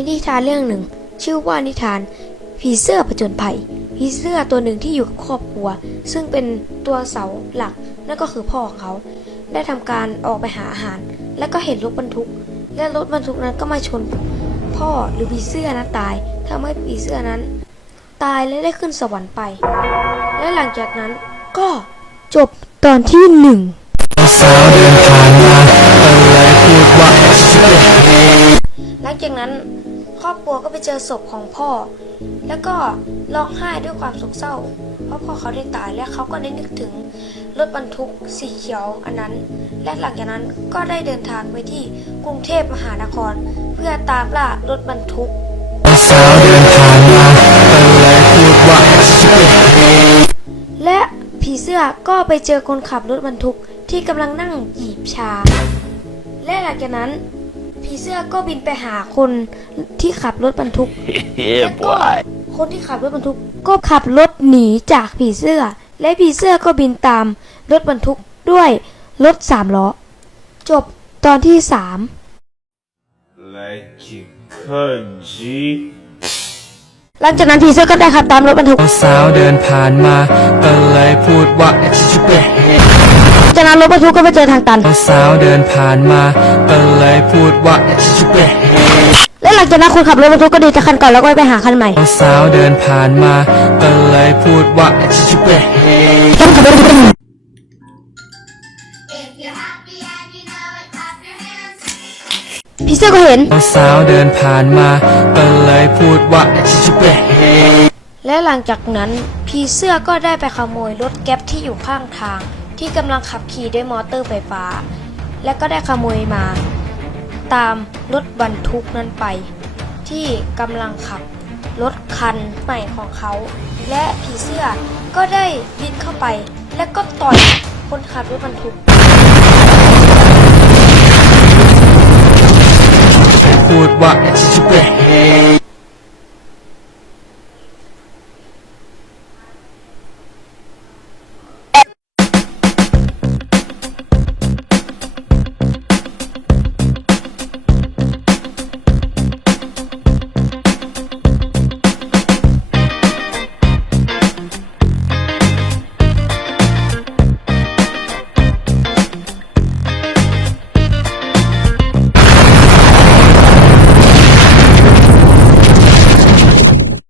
มีนิทานเรื่องหนึ่ง ชื่อว่านิทานผีเสื้อผจญภัยผีเสื้อตัวหนึ่งที่อยู่กับครอบครัว ซึ่งเป็นตัวเสาหลักนั่นก็คือพ่อของเขา ได้ทำการออกไปหาอาหาร แล้วก็เห็นรถบรรทุก และรถบรรทุกนั้นก็มาชน พ่อหรือผีเสื้อนั้นตายทำให้ผีเสื้อนั้น ตายและได้ขึ้นสวรรค์ไป และหลังจากนั้นก็จบตอนที่หนึ่งสาวเดินผ่านมาก็เลยพูดว่าหลัง จากนั้นครอบครัวก็ไปเจอศพของพ่อ แล้วก็ร้องไห้ด้วยความโศกเศร้า เพราะพ่อเขาได้ตายและเขาก็ได้นึกถึงรถบรรทุกสีเขียวอันนั้น และหลังจากนั้นก็ได้เดินทางไปที่กรุงเทพมหานคร เพื่อตามล่ารถบรรทุกสาวเดินผ่านมาและผีเสื้อก็ไปเจอคนขับรถบรรทุกที่กำลังนั่งหยีบชา และหลังจากนั้น ผีเสื้อก็บินไปหาคนที่ขับรถบรรทุก แล้วก็คนที่ขับรถบรรทุกก็ขับรถหนีจากผีเสื้อ และผีเสื้อก็บินตามรถบรรทุกด้วยรถสามล้อ จบตอนที่สาม 来请看齐。 หลังจากนั้นผีเสื้อก็ได้ขับตามรถบรรทุก สาวเดินผ่านมาก็เลยพูดว่า จาก นั้นรถบรรทุกก็ไปเจอทางตัน สาวเดินผ่านมาก็เลยพูดว่าและหลังจากนั้นคนขับรถบรรทุกก็ดีจากคันเก่าแล้วก็ไปหาคันใหม่สาวเดินผ่านมาก็เลยพูดว่าผีเสื้อก็เห็นสาวเดินผ่านมาก็เลยพูดว่าและหลังจากนั้นผีเสื้อก็ได้ไปขโมยรถแก๊ปที่อยู่ข้างทาง ที่กำลังขับขี่ด้วยมอเตอร์ไฟฟ้า และก็ได้ขโมยมา ตามรถบรรทุกนั้นไป ที่กำลังขับรถคันใหม่ของเขา และผีเสื้อก็ได้บินเข้าไป และก็ต่อยคนขับรถบรรทุก พูดว่า